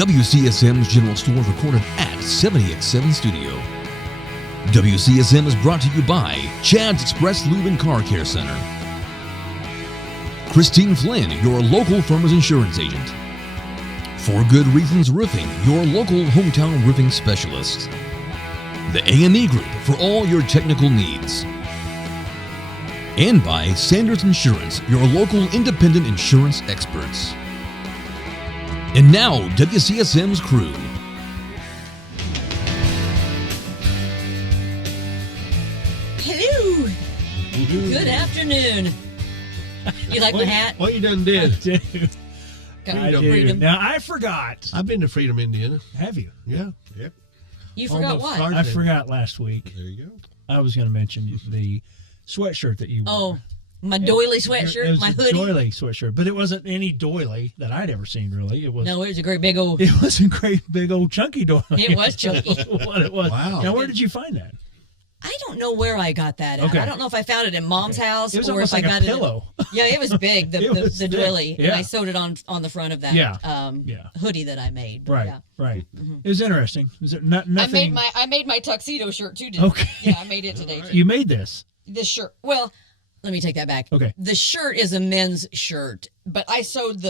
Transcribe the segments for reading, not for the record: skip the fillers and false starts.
WCSM's General Store recorded at 70X7 Studio. WCSM is brought to you by Chad's Express Lube and Car Care Center. Christine Flynn, your local Farmers Insurance agent. For Good Reasons Roofing, your local hometown roofing specialist. The AME Group for all your technical needs. And by Sanders Insurance, your local independent insurance experts. And now, WCSM's crew. Hello. Good afternoon. You like my hat? What you done did? I do. Now, I forgot. I've been to Freedom, Indiana. Have you? Yeah. Yep. You forgot what? I forgot last week. There you go. I was going to mention the sweatshirt that you wore. Oh, my doily sweatshirt, it was my a hoodie. doily sweatshirt, but it wasn't any doily that I'd ever seen, really. It was. No, it was a great big old. It was a great big old chunky doily. It was chunky. What it was. Wow. Now, where did you find that? I don't know where I got that at. Okay. I don't know if I found it in Mom's house It was or almost if like I got a pillow. Yeah, it was big. It was The thick. doily. Yeah. And I sewed it on the front of that hoodie that I made. Right, Yeah. right. It was interesting. Was it nothing? I made my tuxedo shirt too. Didn't Okay. I? Yeah, I made it today. Too. You made this. This shirt. Well, let me take that back. Okay. The shirt is a men's shirt, but I sewed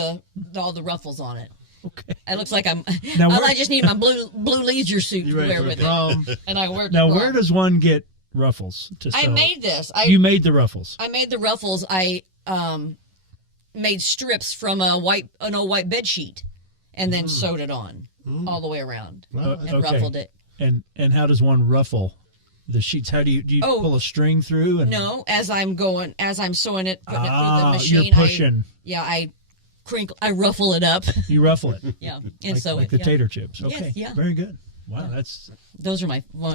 all the ruffles on it. Okay. It looks like I'm. Now, I just need my blue leisure suit You to ready wear for with prom? it, and I wear. Now, where does one get ruffles to sew? I made this? You made the ruffles. I made the ruffles. I made strips from an old white bed sheet, and then sewed it on all the way around and ruffled it. And how does one ruffle the sheets? How do you pull a string through? And... No, as I'm sewing it, putting it through the machine. You're pushing. I ruffle it up. You ruffle it. Yeah, and so like the tater chips. Okay, Yes, yeah. Very good. Wow, that's those are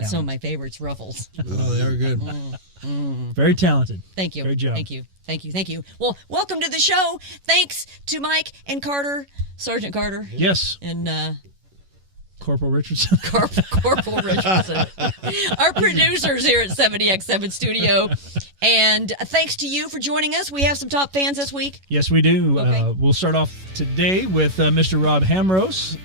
some of my favorites. Ruffles. Oh, they were good. very talented. Thank you. Great job. Thank you. Well, welcome to the show. Thanks to Mike and Carter, Sergeant Carter. Yes. And Corporal Richardson. Corporal Richardson. Our producers here at 70X7 Studio. And thanks to you for joining us. We have some top fans this week. Yes, we do. Okay. We'll start off today with Mr. Rob Hamrose.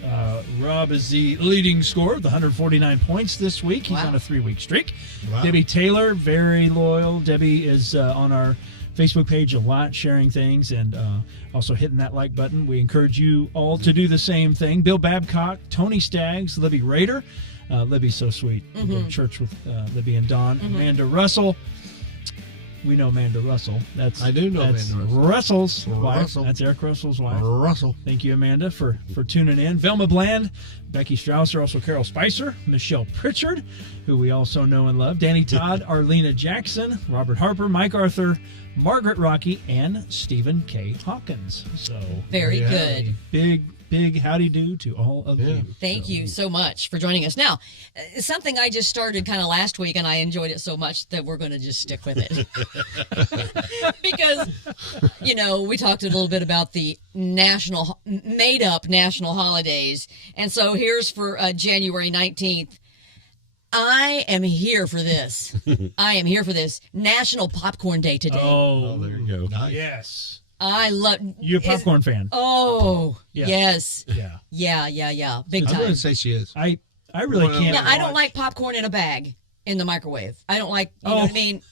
Rob is the leading scorer with 149 points this week. He's on a 3-week streak. Wow. Debbie Taylor, very loyal. Debbie is on our Facebook page a lot, sharing things and also hitting that like button. We encourage you all to do the same thing. Bill Babcock, Tony Staggs, Libby Rader. Libby's so sweet. We go to church with Libby and Dawn. Amanda Russell. We know Amanda Russell. I do know that's Amanda Russell. Russell's wife. Russell. That's Eric Russell's wife. Russell. Thank you, Amanda, for tuning in. Velma Bland, Becky Strausser, also Carol Spicer, Michelle Pritchard, who we also know and love, Danny Todd, Arlena Jackson, Robert Harper, Mike Arthur, Margaret Rocky, and Stephen K. Hawkins. So Very good. Big howdy-do to all of you. Thank you so much for joining us. Now, something I just started kind of last week, and I enjoyed it so much that we're going to just stick with it. Because, we talked a little bit about the made-up national holidays. And so here's for January 19th. I am here for this. I am here for this. National Popcorn Day today. Oh, there you go. Nice. Yes. I love. You're a popcorn fan. Oh, Yeah. yes. Yeah. Big I'm time. going to say she is. I really can't. Yeah, I don't like popcorn in a bag in the microwave. I don't like, you know what I mean?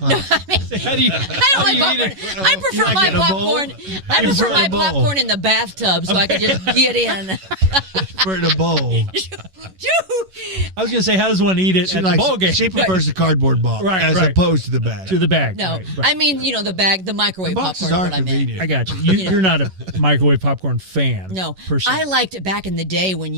No, I mean, How do you, I don't like popcorn. I prefer my popcorn. I prefer my popcorn in the bathtub so I can just get in. Put it in a bowl. I was going to say, how does one eat it at the ball game? She prefers the cardboard box as opposed to the bag. To the bag. No, right. I mean, the microwave The boxes popcorn. are What I meant. convenient. I got you. You're not a microwave popcorn fan. No, per se. I liked it back in the day when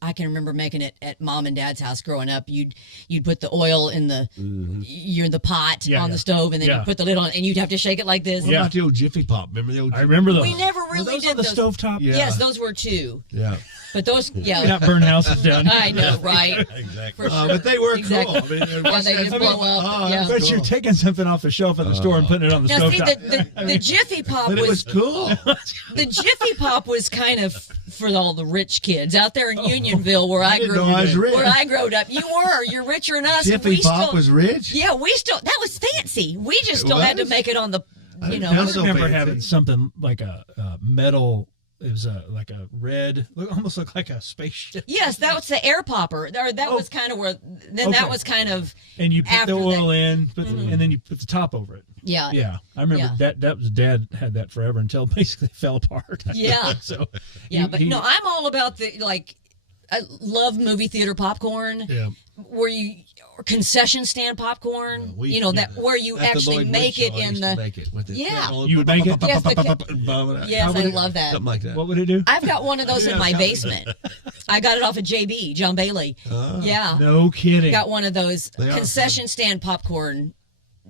I can remember making it at Mom and Dad's house growing up. You'd put the oil in the pot on the stove, and then you put the lid on, and you'd have to shake it like this. What about the old Jiffy Pop? Remember the old? I remember those. We never Were really those did on the those. stovetop. Yeah. Yes, those were too. Yeah. But those, We're not burning houses down. I know, right? Exactly. For sure. But they were Exactly. cool. I mean, Yeah, they just blow up. Yeah. But you're taking something off the shelf at the store and putting it on the Now, see, stovetop. the Jiffy Pop But it was cool. the Jiffy Pop was kind of for all the rich kids out there in Unionville, where I didn't grew know I was rich. where I growed up. You're richer than us. Jiffy we Pop still, was rich. Yeah, that was fancy. We just It still had to was? make it on the, I I so remember fancy. having something like a metal It was like a red, almost looked like a spaceship. Yes, that was the air popper. Or that was kind of where. Then Okay. that was kind of. And you put after the oil that. in, and then you put the top over it. Yeah. Yeah, I remember that was Dad had that forever until basically it fell apart. Yeah. So. Yeah, but no, I'm all about I love movie theater popcorn. Yeah. Where you or concession stand popcorn, that where you At the actually Lloyd make Wood it Show, I in used to the. make it with it. Yeah. You would make it? Yes, yes, I it? love that. Something like that. What would it do? I've got one of those in my basement. I got it off of JB, John Bailey. Yeah. No kidding. Got one of those They are concession stand popcorn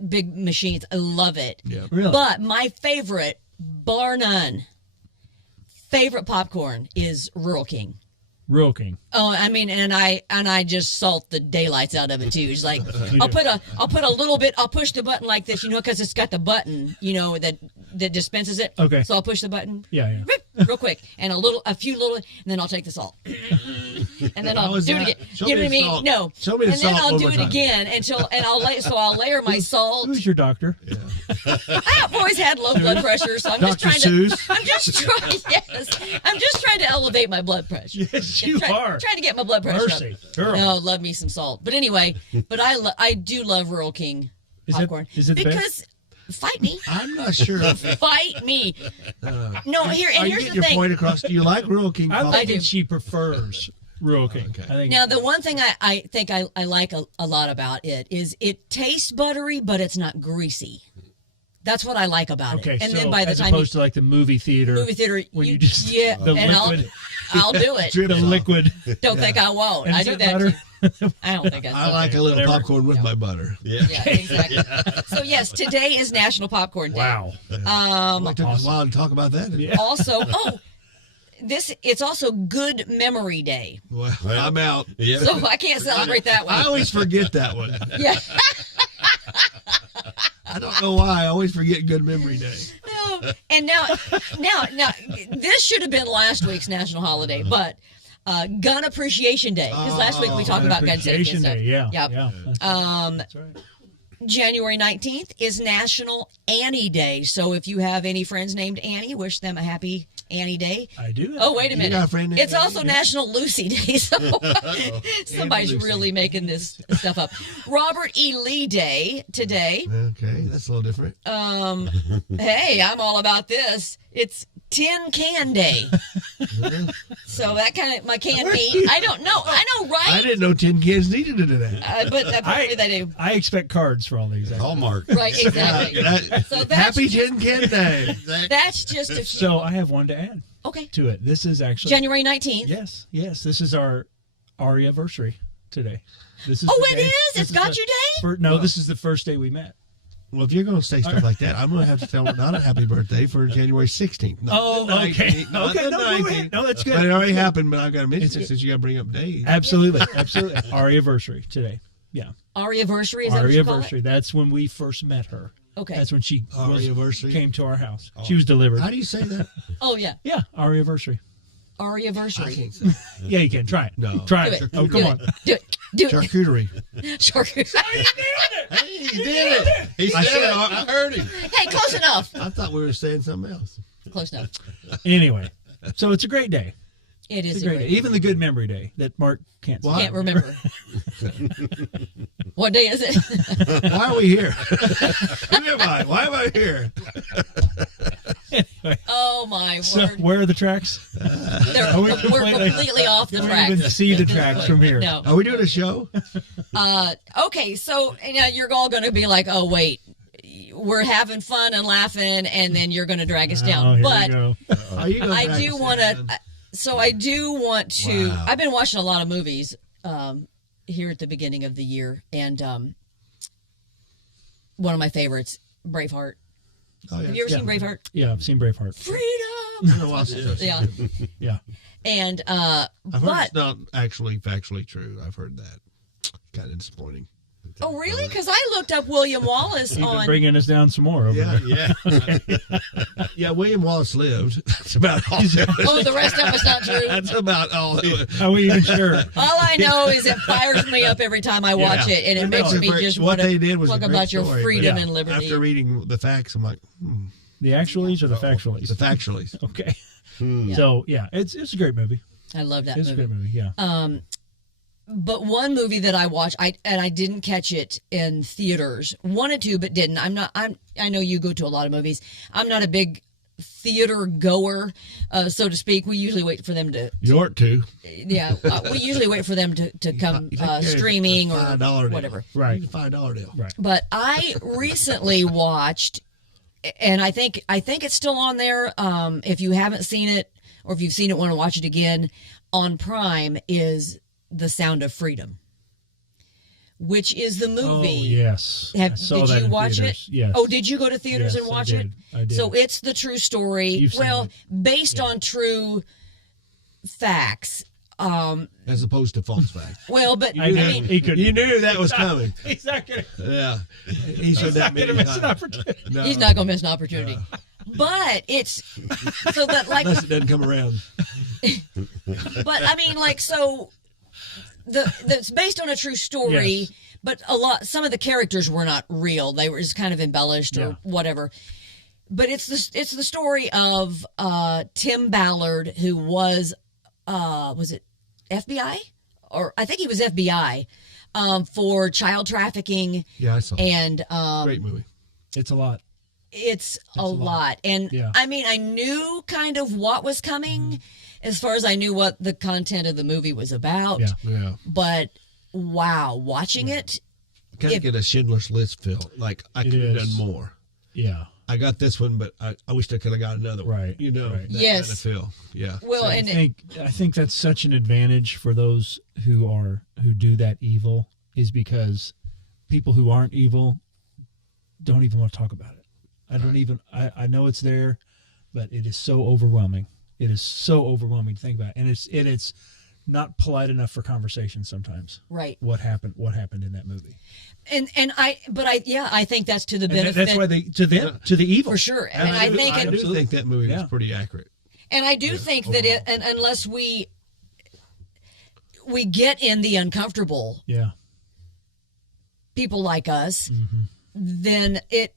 big machines. I love it. Yeah. Really? But my favorite, bar none, favorite popcorn is Rural King. Rural King. Oh, I mean, and I just salt the daylights out of it too. It's like I'll put a little bit. I'll push the button like this, because it's got the button, that dispenses it. Okay. So I'll push the button. Yeah. Real quick, and a few little, and then I'll take the salt, and then I'll How is do it that? again. Show You know me what I the mean? salt. No. Show me the and then salt I'll one do more it time. again I'll layer my salt. Who's your doctor? I've always had low blood pressure, so I'm just Dr. trying to. Seuss? I'm just trying. Yes, I'm just trying to elevate my blood pressure. Yes, you are. Trying to get my blood pressure Mercy, up. girl. No, love me some salt. But anyway, I do love Rural King popcorn. Is it the because fight me, I'm not sure. fight me. No, Are here's you the getting your thing. point across? Do you like Rural King? I'm Pop? thinking she prefers Rural King. Okay. I think Now, the one thing I think I like a lot about it is it tastes buttery, but it's not greasy. That's what I like about Okay, it. And so then by the as time opposed to like the movie theater, when you just the liquid, I'll do it. Drip the salt. liquid. Don't think I won't. And I is do that that butter? too. I don't think that's I like a little Whatever. popcorn with my butter. Yeah. Yeah, exactly. So yes, today is National Popcorn Day. Wow. It took us a while to talk about that. Yeah. Also, it's also Good Memory Day. Well, I'm out. Yeah. So I can't celebrate that I one. always forget that one. Yeah. I don't know why. I always forget Good Memory Day. No. And now, this should have been last week's national holiday, but Gun Appreciation Day, because last week we talked about gun safety and Appreciation stuff. Day. Yeah. Yep. Yeah. That's right. January 19th is National Annie Day. So if you have any friends named Annie, wish them a happy Annie Day. I do. Oh, wait a minute. got a friend named It's Annie? also National Lucy Day. So somebody's Lucy. really making this stuff up. Robert E. Lee Day today. Okay, that's a little different. Hey, I'm all about this. It's Tin Can Day. So that kind of my canned meat. I don't know. I know, right? I didn't know tin cans needed into that. But apparently they do. I expect cards for all these. Hallmark. Right, exactly. So that's Happy Tin Can Day. that's just a few. So I have one to add Okay. to it. This is actually January 19th. Yes. This is our anniversary today. This is Oh, the it day- is? this It's got you day? No, this is the first day we met. Well, if you're going to say stuff like that, I'm going to have to tell Renata happy birthday for January 16th. Not Oh, the okay. 19th, not Okay, the no, go 19th. ahead. No, that's good. But it already happened, but I've got to mention it since you got to bring up days. Absolutely. Our anniversary today. Yeah. Our anniversary is that Our what you call anniversary. it? That's when we first met her. Okay. That's when she Our anniversary? came to our house. She was delivered. How do you say that? Oh yeah. Yeah, our anniversary. Our I anniversary. can't say that. Yeah, you can try it. No. Try Do it. it. Oh, Do come it. on. Do it. Do it. Charcuterie. Charcuterie. Hey, he did it. He said it. I heard him. Hey, close enough. I thought we were saying something else. Close enough. Anyway, so it's a great day. It is It's a a great day. Even the good memory day that Mark can't Why? say. Can't remember. What day is it? Why are we here? Who am I? Why am I here? Anyway, Oh my so word! where are the tracks? We're completely off the Don't track. even see the at this tracks point. from here. No. Are we doing a show? Okay, so you're all going to be like, "Oh wait, we're having fun and laughing," and then you're going to drag us Oh, down. here But we go. Are you gonna I drag do us want down? to. So I do want to. Wow. I've been watching a lot of movies here at the beginning of the year, and one of my favorites, Braveheart. Oh, yeah. Have you ever seen Yeah. Braveheart? Yeah, I've seen Braveheart. Freedom. It's been a while since I've seen Yeah, it. Yeah. and I've heard but it's not actually factually true. I've heard that. Kind of disappointing. oh really? Because I looked up William Wallace You've been on. bringing us down some more over Yeah, there. yeah. Yeah, William Wallace lived. That's about all. Oh, the rest of it's not true. That's about all. Are we even sure? All I know is it fires me up every time I watch Yeah. it, and it And makes no, me but just what want they to did was a talk great about your story, but freedom yeah. and liberty. After reading the facts, I'm like, The actualies or the the factualies? factualies. Okay. So it's a great movie. I love that It's movie. a great movie. Yeah. But one movie that I watched, I didn't catch it in theaters. Wanted to, but didn't. I know you go to a lot of movies. I'm not a big theater goer, so to speak. We usually wait for them to. You ought to. Yeah, we usually wait for them to come streaming or $5 deal. whatever. Right. $5 deal. Right. But I recently watched, and I think it's still on there. If you haven't seen it, or if you've seen it, want to watch it again, on Prime is The Sound of Freedom, which is the movie. Oh, yes. I saw Did that you in watch theaters. it? Yes. Oh, did you go to theaters Yes, and watch I it? did. I did. So it's the true story. You've seen Well, it. based on true facts. As opposed to false facts. Well, but I mean, he could. You knew that was coming. He's not gonna. Yeah. He said that He's not gonna many miss an times. opportunity. No. he's not going to miss an opportunity. But it's so that like, Unless it doesn't come around. but I mean, like, so that's based on a true story. Yes. But some of the characters were not real. They were just kind of embellished or whatever. But it's the story of Tim Ballard, who was it FBI? Or I think he was FBI for child trafficking. Yeah, I saw it. And Great movie. It's a lot. it's a lot. And Yeah. I mean, I knew kind of what was coming as far as I knew what the content of the movie was about. Yeah. Yeah. But wow, watching it, Kind of get a Schindler's List feel. Like I It could have is. done more. Yeah. I got this one, but I wish I could have got another one. Right, You know, right. that Yes. kind of feel. Yeah. well, I and think that's such an advantage for those who do that evil, is because people who aren't evil don't even want to talk about it. I know it's there, but it is so overwhelming. It is so overwhelming to think about. And it's not polite enough for conversation sometimes. right. What happened in that movie. I think that's to the And benefit. that's why to the evil. For sure. And I think I it, do think that movie Yeah. was pretty accurate. and I do think that and unless we get in the uncomfortable, Yeah. people like us, Mm-hmm. then it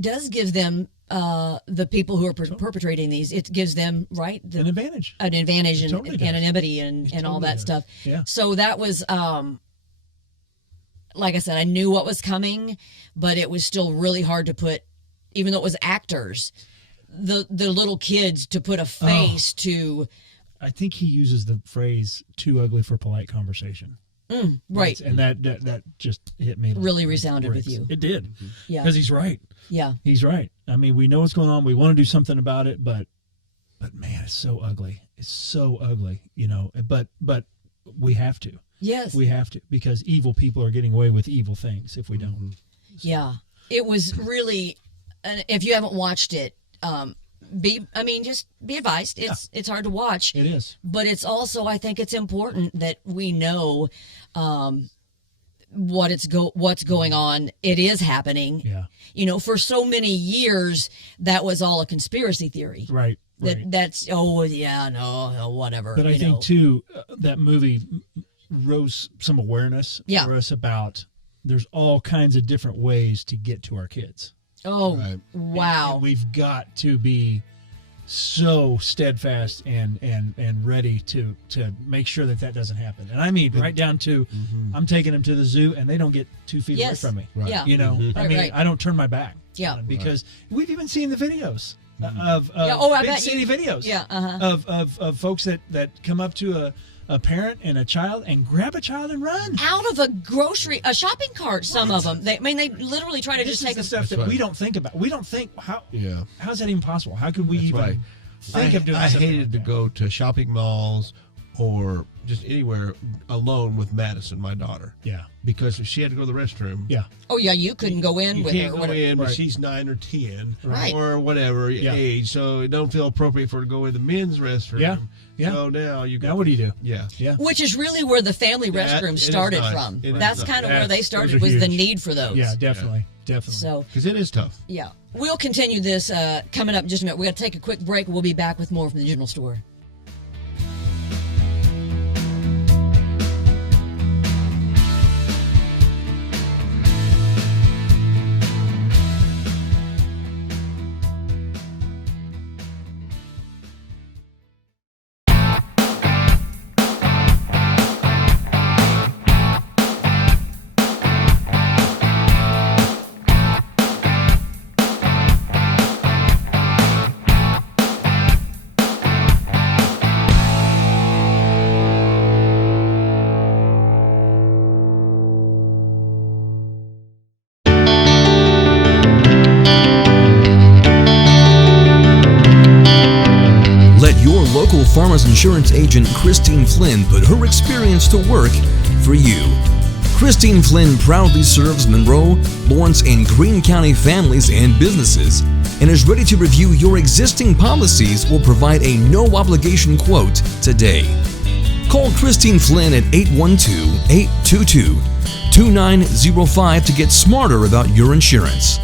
does give them the people who are perpetrating these. It gives them An advantage. an advantage and totally does. anonymity and all totally that does. stuff. Yeah. So that was like I said, I knew what was coming, but it was still really hard to put, even though it was actors, the little kids to put a face to. I think he uses the phrase "too ugly for polite conversation." Right. And that just hit me. Like Really resounded with bricks. you. It did. Yeah. Because he's right. Yeah. He's right. I mean, we know what's going on. We want to do something about it, but man, it's so ugly. It's so ugly, But we have to. Yes. We have to, because evil people are getting away with evil things if we don't. Yeah. It was really. If you haven't watched it, just be advised. It's hard to watch. It is. But it's also, I think it's important that we know what's going on. It is happening. Yeah. For so many years, that was all a conspiracy theory. Right. That's whatever. But I think too, that movie rose some awareness for us about there's all kinds of different ways to get to our kids. Oh, Right. wow. And we've got to be so steadfast and ready to make sure that doesn't happen. And I mean, right down to I'm taking them to the zoo and they don't get 2 feet Yes. away from me. Right. Yeah. I mean, Right. I don't turn my back. Yeah. Because we've even seen the videos of I big bet city you- videos. Yeah, uh-huh. Of folks that come up to a parent and a child and grab a child and run. Out of a shopping cart, some of them. They literally try to This just is take the a stuff that right. we don't think about. We don't think Yeah. how's that even possible? How could we That's even right. think of doing I something hated like to that? go to shopping malls or just anywhere alone with Madison, my daughter, Yeah. because if she had to go to the restroom. Yeah. Oh yeah, you couldn't go in You with her. can't or go whatever. in, but Right. she's 9 or 10, Right. or whatever Yeah. age, so it don't feel appropriate for her to go in the men's restroom. Yeah. Yeah. So now you go. Now what do you do? Yeah. Yeah. Which is really where the family Yeah, restroom it is started nice. from. It is That's nice. kind of where they Those started, are was the huge. need for those. Yeah, definitely. Definitely. So Because it is tough. yeah, we'll continue this coming up in just a minute. We're gonna take a quick break. We'll be back with more from the General Store. Farmers Insurance agent Christine Flynn put her experience to work for you. Christine Flynn proudly serves Monroe, Lawrence, and Greene County families and businesses and is ready to review your existing policies or provide a no-obligation quote today. Call Christine Flynn at 812-822-2905 to get smarter about your insurance.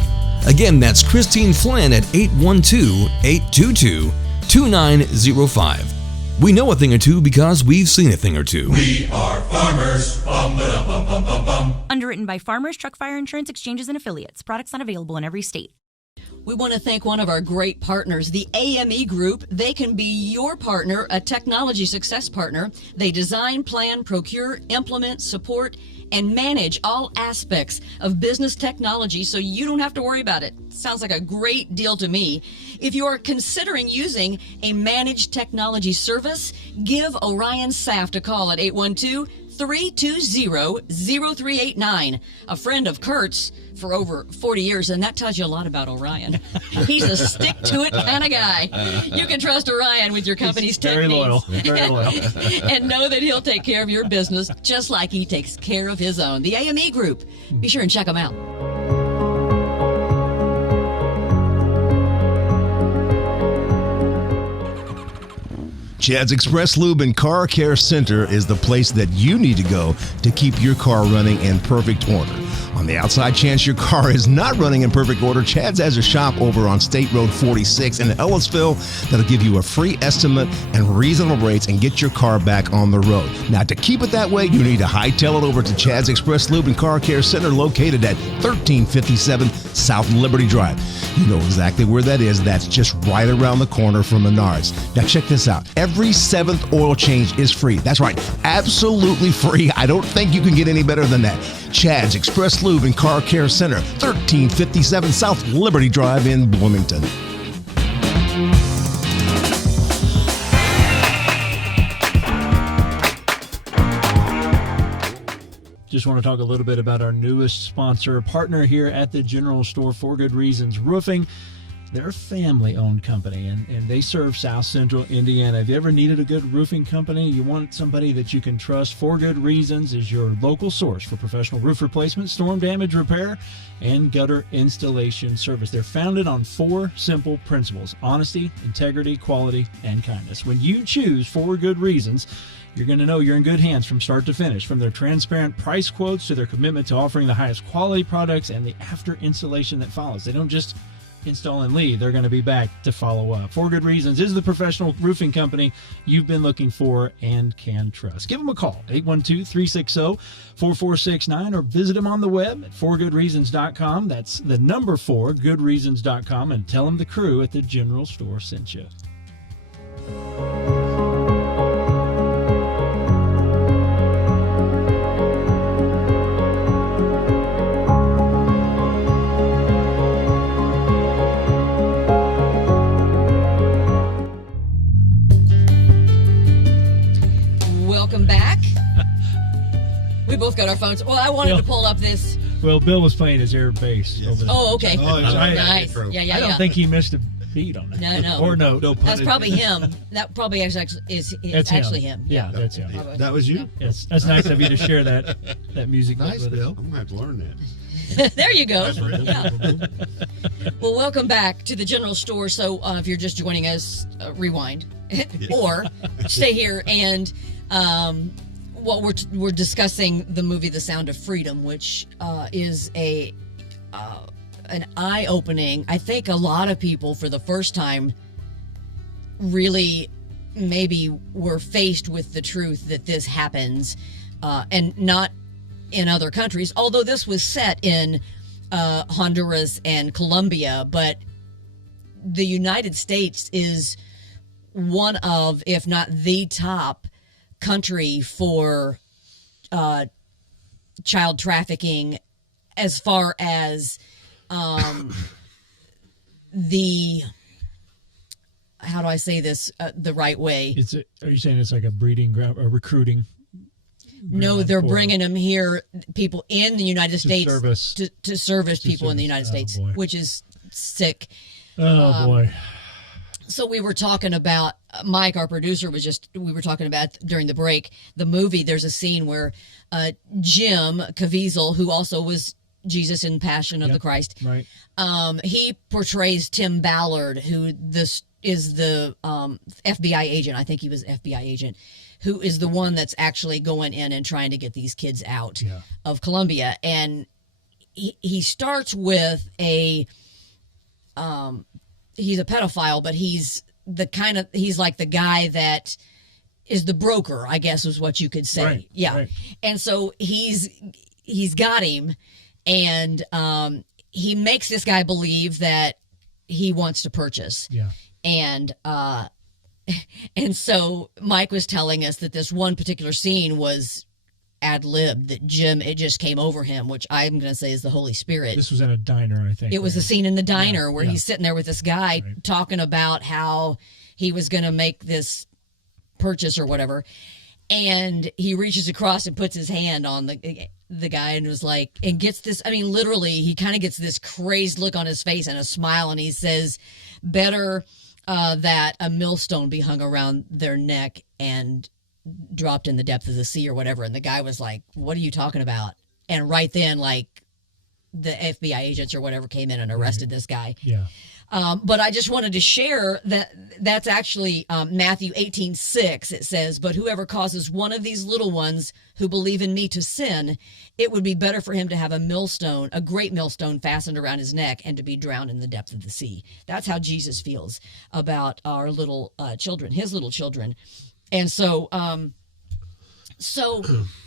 Again, that's Christine Flynn at 812-822-2905. We know a thing or two because we've seen a thing or two. We are farmers. Bum, ba, bum, bum, bum, bum. Underwritten by Farmers Truck Fire Insurance Exchanges and Affiliates. Products not available in every state. We want to thank one of our great partners, the AME Group. They can be your partner, a technology success partner. They design, plan, procure, implement, support, and manage all aspects of business technology so you don't have to worry about it. Sounds like a great deal to me. If you are considering using a managed technology service, give Orion Saft a call at 812-320-0389. A friend of Kurt's for over 40 years, and that tells you a lot about Orion. He's a stick-to-it kind of guy. You can trust Orion with your company's tech Very loyal. needs. Very loyal. And know that he'll take care of your business just like he takes care of his own. The AME Group. Be sure and check them out. Chad's Express Lube and Car Care Center is the place that you need to go to keep your car running in perfect order. On the outside chance your car is not running in perfect order, Chad's has a shop over on State Road 46 in Ellisville that'll give you a free estimate and reasonable rates and get your car back on the road. Now, to keep it that way, you need to hightail it over to Chad's Express Lube and Car Care Center located at 1357 South Liberty Drive. You know exactly where that is. That's just right around the corner from Menards. Now, check this out. Every 7th oil change is free. That's right. Absolutely free. I don't think you can get any better than that. Chad's Express Lube and Car Care Center, 1357 South Liberty Drive in Bloomington. Just want to talk a little bit about our newest sponsor, partner here at the General Store, For Good Reasons Roofing. They're a family-owned company, and they serve South Central Indiana. Have you ever needed a good roofing company? You want somebody that you can trust? For Good Reasons is your local source for professional roof replacement, storm damage repair, and gutter installation service. They're founded on 4 simple principles: honesty, integrity, quality, and kindness. When you choose For Good Reasons, you're going to know you're in good hands from start to finish, from their transparent price quotes to their commitment to offering the highest quality products and the after installation that follows. They don't just install and leave. They're going to be back to follow up. For Good Reasons is the professional roofing company you've been looking for and can trust. Give them a call, 812-360-4469, or visit them on the web at forgoodreasons.com. That's the number 4, goodreasons.com, and tell them the crew at the General Store sent you. Welcome back. We both got our phones. Well, I wanted to pull up this. Well, Bill was playing his air bass over there. Oh, okay. Oh, Nice. Yeah. I don't think he missed a beat on that. No. Or no. That's probably him. That probably is actually him. Yeah, that's him. That was you? Yes, that's nice of you to share that music. Nice, with us. Bill. I'm going to have to learn that. There you go. That's right. Yeah. Well, welcome back to the General Store. So if you're just joining us, rewind or stay here and what we're discussing the movie The Sound of Freedom, which is an eye-opening. I think a lot of people for the first time really maybe were faced with the truth that this happens and not in other countries, although this was set in Honduras and Colombia, but the United States is one of, if not the top country for child trafficking as far as the, how do I say this the right way? Are you saying it's like a breeding ground, or recruiting? No, they're bringing them here, people in the United States to service people in the United States, boy. which is sick. Oh, boy. So we were talking about Mike, our producer, we were talking about during the break, the movie, there's a scene where Jim Caviezel, who also was Jesus in Passion of the Christ, right. He portrays Tim Ballard, who this is the FBI agent. I think he was FBI agent, who is the one that's actually going in and trying to get these kids out of Colombia. And he starts with he's a pedophile, but he's like the guy that is the broker, I guess is what you could say. Right, yeah. right. And so he's got him, and he makes this guy believe that he wants to purchase. Yeah. And so Mike was telling us that this one particular scene was ad-libbed, that Jim, it just came over him, which I'm going to say is the Holy Spirit. This was in a diner, I think. It was the scene in the diner where he's sitting there with this guy Right. talking about how he was going to make this purchase or whatever. And he reaches across and puts his hand on the guy and was like, and gets this, I mean, literally, he kind of gets this crazed look on his face and a smile. And he says, better that a millstone be hung around their neck and dropped in the depth of the sea or whatever. And the guy was like, what are you talking about? And right then, like, the FBI agents or whatever came in and arrested this guy. Yeah. But I just wanted to share that's actually Matthew 18:6. It says, but whoever causes one of these little ones who believe in me to sin, it would be better for him to have a great millstone fastened around his neck and to be drowned in the depth of the sea. That's how Jesus feels about our little children, his little children. And so,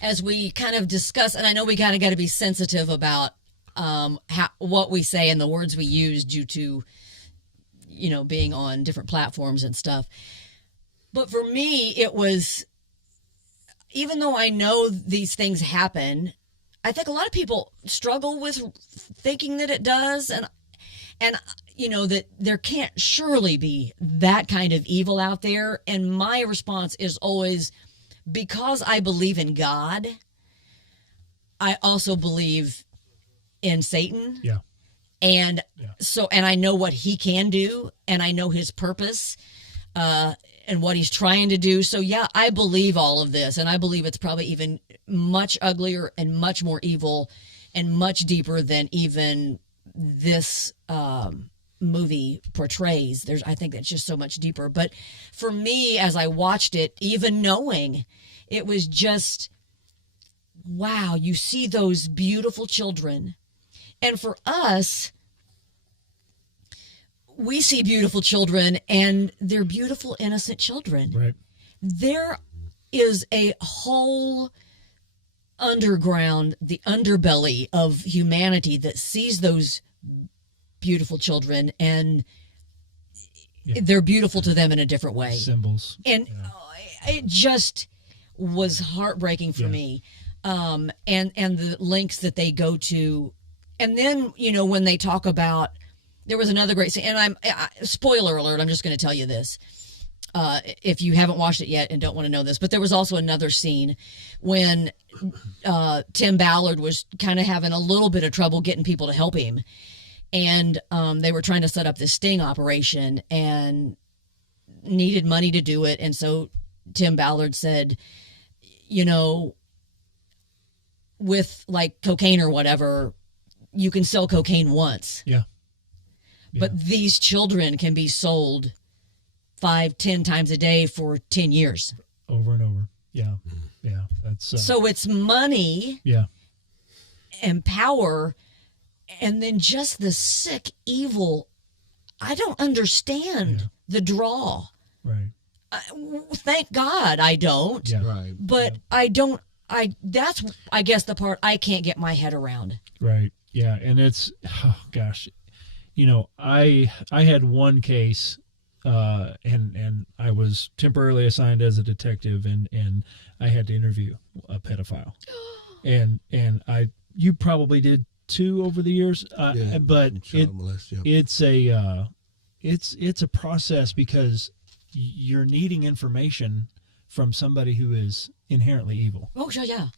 as we kind of discuss, and I know we kind of got to be sensitive about what we say and the words we use due to, being on different platforms and stuff. But for me, it was, even though I know these things happen, I think a lot of people struggle with thinking that it does. And that there can't surely be that kind of evil out there. And my response is always, because I believe in God, I also believe in Satan. Yeah. And and I know what he can do, and I know his purpose, and what he's trying to do. So yeah, I believe all of this, and I believe it's probably even much uglier and much more evil and much deeper than even this movie portrays. I think that's just so much deeper. But for me, as I watched it, even knowing, it was just, wow, you see those beautiful children. And for us, we see beautiful children, and they're beautiful, innocent children. Right. There is a whole underground, the underbelly of humanity that sees those beautiful children, and they're beautiful to them in a different way. Symbols. And it just was heartbreaking for me. And the links that they go to. And then, when they talk about, there was another great scene, and spoiler alert, I'm just going to tell you this, if you haven't watched it yet and don't want to know this, but there was also another scene when Tim Ballard was kind of having a little bit of trouble getting people to help him. And they were trying to set up this sting operation and needed money to do it. And so Tim Ballard said, with like cocaine or whatever, you can sell cocaine once. Yeah. But these children can be sold 5-10 times a day for 10 years. Over and over. Yeah. Yeah. That's so it's money. Yeah. And power, and then just the sick evil. I don't understand the draw. Right. Thank God I don't. Yeah. Right. But that's, I guess, the part I can't get my head around. Right. Yeah. And it's, oh gosh, I had one case, and I was temporarily assigned as a detective, and I had to interview a pedophile, and you probably did too over the years, but it's a process, because you're needing information from somebody who is inherently evil. Oh, sure, yeah.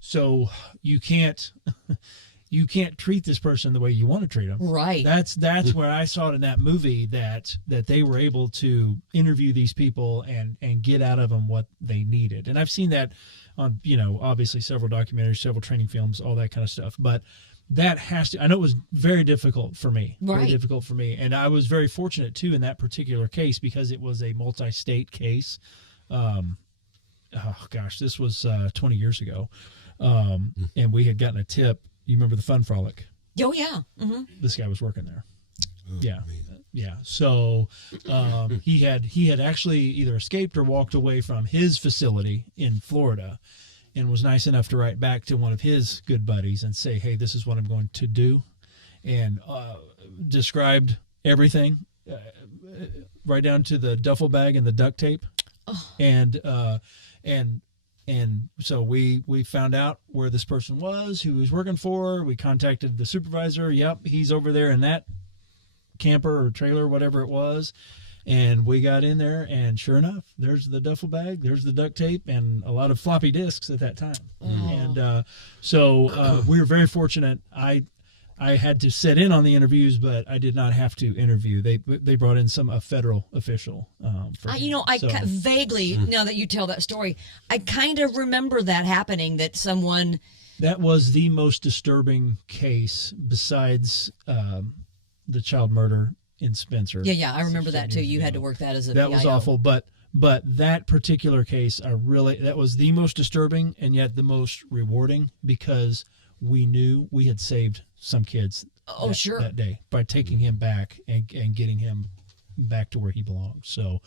So you can't, you can't treat this person the way you want to treat them. Right. That's where I saw it in that movie, that they were able to interview these people and get out of them what they needed. And I've seen that on, obviously several documentaries, several training films, all that kind of stuff. But that has to, I know it was very difficult for me. Right. Very difficult for me. And I was very fortunate too in that particular case, because it was a multi-state case. This was 20 years ago. And we had gotten a tip. You remember the Fun Frolic? Oh, yeah. Mm-hmm. This guy was working there. Yeah. So he had actually either escaped or walked away from his facility in Florida, and was nice enough to write back to one of his good buddies and say, hey, this is what I'm going to do, and described everything, right down to the duffel bag and the duct tape. Oh. And so we found out where this person was, who he was working for. We contacted the supervisor. Yep, he's over there in that camper or trailer, whatever it was. And we got in there, and sure enough, there's the duffel bag, there's the duct tape, and a lot of floppy disks at that time. And so we were very fortunate. I had to sit in on the interviews, but I did not have to interview. They brought in a federal official. Vaguely, now that you tell that story, I kind of remember that happening, that someone... That was the most disturbing case besides the child murder in Spencer. Yeah, I remember that too. You had to work that as a That was PIO. awful, but that particular case, that was the most disturbing and yet the most rewarding, because we knew we had saved some kids that day by taking him back and getting him back to where he belonged. So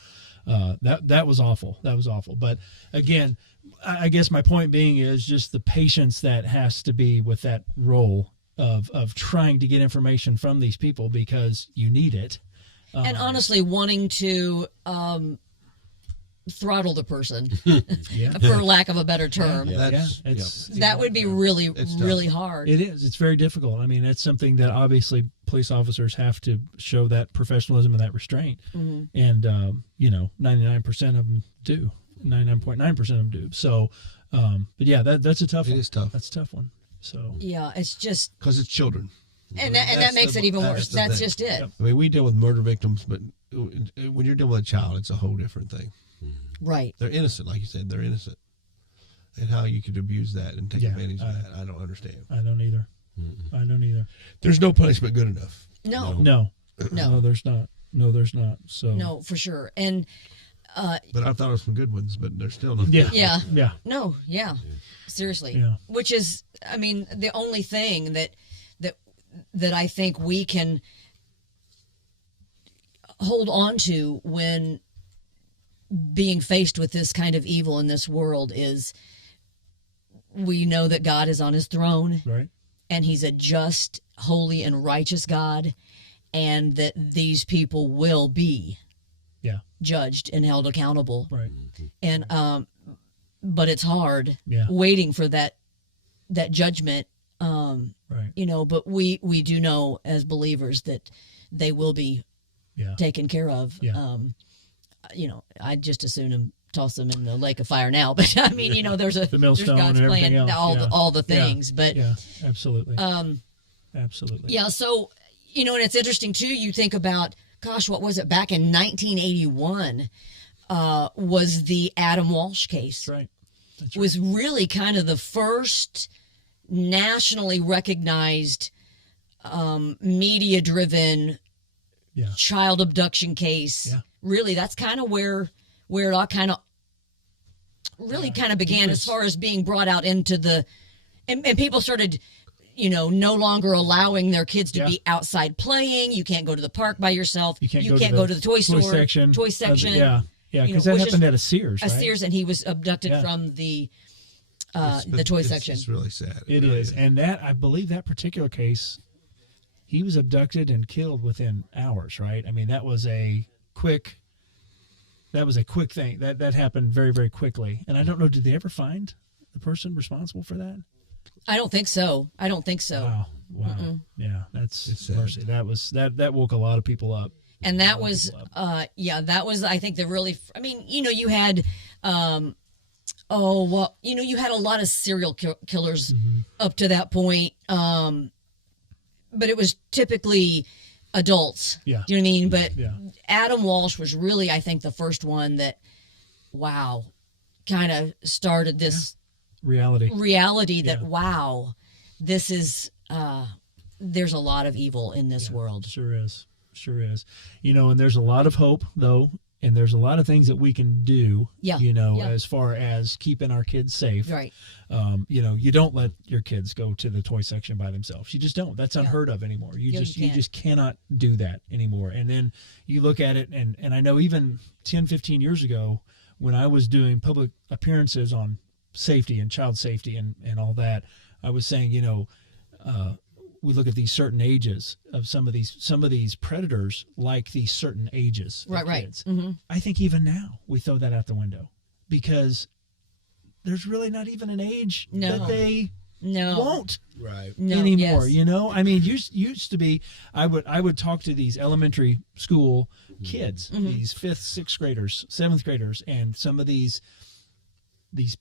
that was awful. That was awful. But again, I guess my point being is just the patience that has to be with that role of trying to get information from these people, because you need it. And honestly, wanting to throttle the person, for lack of a better term. That would be really hard. It is. It's very difficult. I mean, that's something that obviously police officers have to show, that professionalism and that restraint. Mm-hmm. And, 99% of them do. 99.9% of them do. So, but yeah, that's a tough one. It is tough. That's a tough one. So yeah, it's just... Because it's children. And that makes it even worse. That's just it. I mean, we deal with murder victims, but when you're dealing with a child, it's a whole different thing. Right. They're innocent, like you said. They're innocent. And how you could abuse that and take advantage of that, I don't understand. I don't either. Mm-hmm. I don't either. There's no punishment good enough. No, there's not. No, there's not. So no, for sure. And but I thought of some good ones, but there's still no. Yeah. No. Seriously. Yeah. Which is, I mean, the only thing that I think we can hold on to when being faced with this kind of evil in this world is, we know that God is on his throne, right? And he's a just, holy, and righteous God, and that these people will be judged and held accountable. Right. And but it's hard waiting for that judgment. Right. But we do know as believers that they will be taken care of. Yeah. I'd just as soon toss them in the lake of fire now. But I mean, there's there's God's plan, all the things. But absolutely. Absolutely. Yeah. So, and it's interesting too. You think about, gosh, what was it back in 1981? Was the Adam Walsh case? That's right. Was really kind of the first nationally recognized media-driven child abduction case. Yeah. Really, that's kind of where it all kind of began, as far as being brought out into the, and people started, no longer allowing their kids to be outside playing. You can't go to the park by yourself. You can't go to the toy store. Toy section. Because that happened at a Sears. A Sears, and he was abducted from the toy section. It's really sad. It is. And I believe that particular case, he was abducted and killed within hours, right? I mean, that was a quick thing. That happened very, very quickly. And I don't know, did they ever find the person responsible for that? I don't think so. Wow. Mm-mm. Yeah, that's mercy. That woke a lot of people up. And that was, I think the really, I mean, you had, you had a lot of serial killers up to that point. but it was typically adults. Yeah. Do you know what I mean? But Yeah. Adam Walsh was really, I think, the first one that, wow, kind of started this reality that, yeah. Wow, this is, there's a lot of evil in this world. Sure is. And there's a lot of hope, though, and there's a lot of things that we can do, as far as keeping our kids safe. Right. You don't let your kids go to the toy section by themselves. You just don't. That's unheard of anymore. You just cannot do that anymore. And then you look at it, and I know even 10, 15 years ago, when I was doing public appearances on safety and child safety and all that, I was saying, we look at these certain ages of some of these predators, like these certain ages of kids. Mm-hmm. I think even now we throw that out the window because there's really not even an age that they won't anymore. Yes. I mean, used to be, I would talk to these elementary school kids, these 5th, 6th graders, 7th graders, and some of these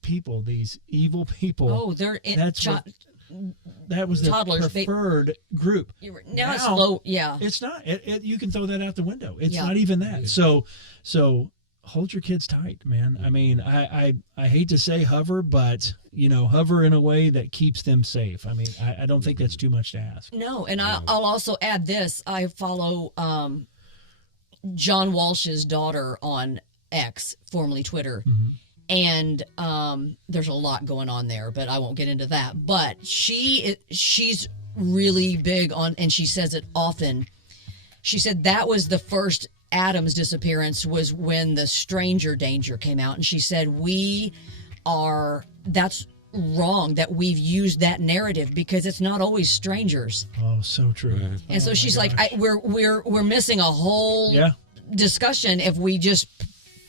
people, these evil people. Oh, they're that was the toddlers, preferred group. Now it's low. Yeah, it's not. You can throw that out the window. It's Yeah. not even that. So hold your kids tight, man. I mean, I hate to say hover, but hover in a way that keeps them safe. I mean, I don't think that's too much to ask. No, and I'll also add this. I follow John Walsh's daughter on X, formerly Twitter. Mm-hmm. And there's a lot going on there, but I won't get into that. But she's really big on, and she says it often. She said that was the first Adam's disappearance was when the stranger danger came out, and she said that's wrong that we've used that narrative because it's not always strangers. Oh, so true. Right. And so she's like, we're missing a whole discussion if we just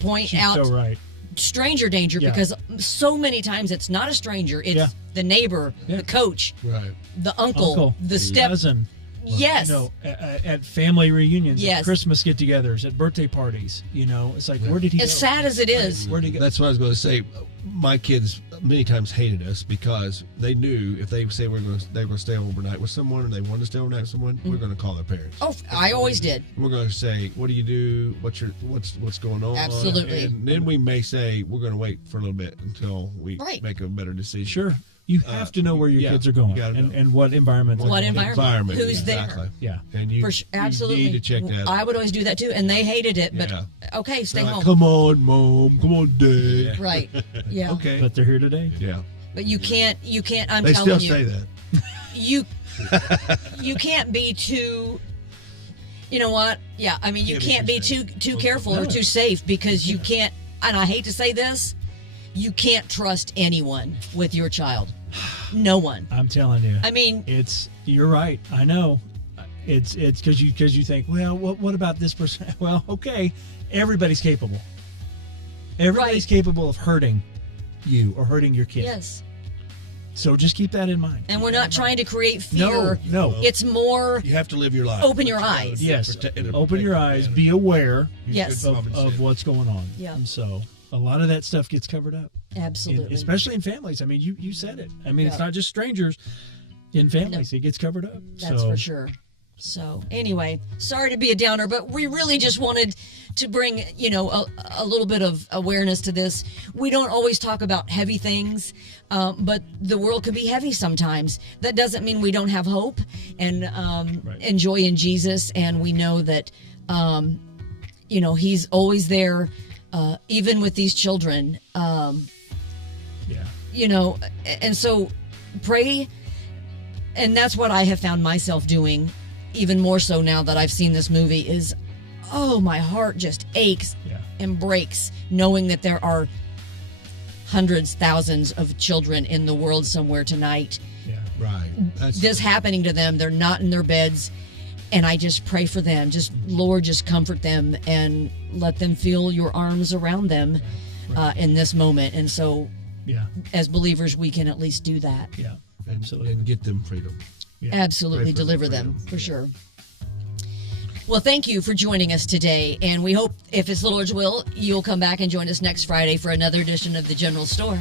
point out. So right. Stranger danger because so many times it's not a stranger, it's the neighbor, the coach, the uncle, the step cousin. Yes. At family reunions, Yes. at Christmas get-togethers, at birthday parties. It's like, where did he go? As sad as it is. Where did he go? That's what I was going to say. My kids many times hated us because they knew if they say they were going to stay overnight with someone, or they wanted to stay overnight with someone, we're going to call their parents. Oh, I always did. We're going to say, "What do you do? What's going on?" Absolutely. And then we may say we're going to wait for a little bit until we make a better decision. Sure. You have to know where your kids are going and what environment. What environment? Who's exactly. there? Yeah. And you absolutely need to check that out. I would always do that too, and they hated it. But okay, stay They're home. like, come on, Mom. Come on, Dad. Right. Yeah. Okay. But they're here today. Yeah. But you can't. I'm They telling still you. say that. You can't be too. You know what? Yeah. I mean, you can't be too careful or too safe because you can't. And I hate to say this, you can't trust anyone with your child. No one. I'm telling you. I mean, you're right. I know. It's because you think, well, what about this person? Well, okay, everybody's capable. Everybody's capable of hurting you or hurting your kid. Yes. So just keep that in mind. And we're not trying to create fear. No. It's more. You have to live your life. Open your eyes. Yes. Open your eyes. Be aware. Yes. Of what's going on. Yeah. And so a lot of that stuff gets covered up. Absolutely. Especially in families. I mean, you said it. I mean, it's not just strangers. In families, it gets covered up. That's for sure. So anyway, sorry to be a downer, but we really just wanted to bring, a little bit of awareness to this. We don't always talk about heavy things, but the world can be heavy sometimes. That doesn't mean we don't have hope and joy in Jesus. And we know that, he's always there, even with these children. And so pray. And that's what I have found myself doing, even more so now that I've seen this movie, is, my heart just aches and breaks knowing that there are hundreds, thousands of children in the world somewhere tonight. Yeah, right. This happening to them. They're not in their beds. And I just pray for them. Lord, just comfort them and let them feel your arms around them in this moment. And so as believers, we can at least do that. Yeah. Absolutely. And get them freedom. Yeah. Absolutely. Deliver them for sure. Well, thank you for joining us today. And we hope, if it's the Lord's will, you'll come back and join us next Friday for another edition of The General Store.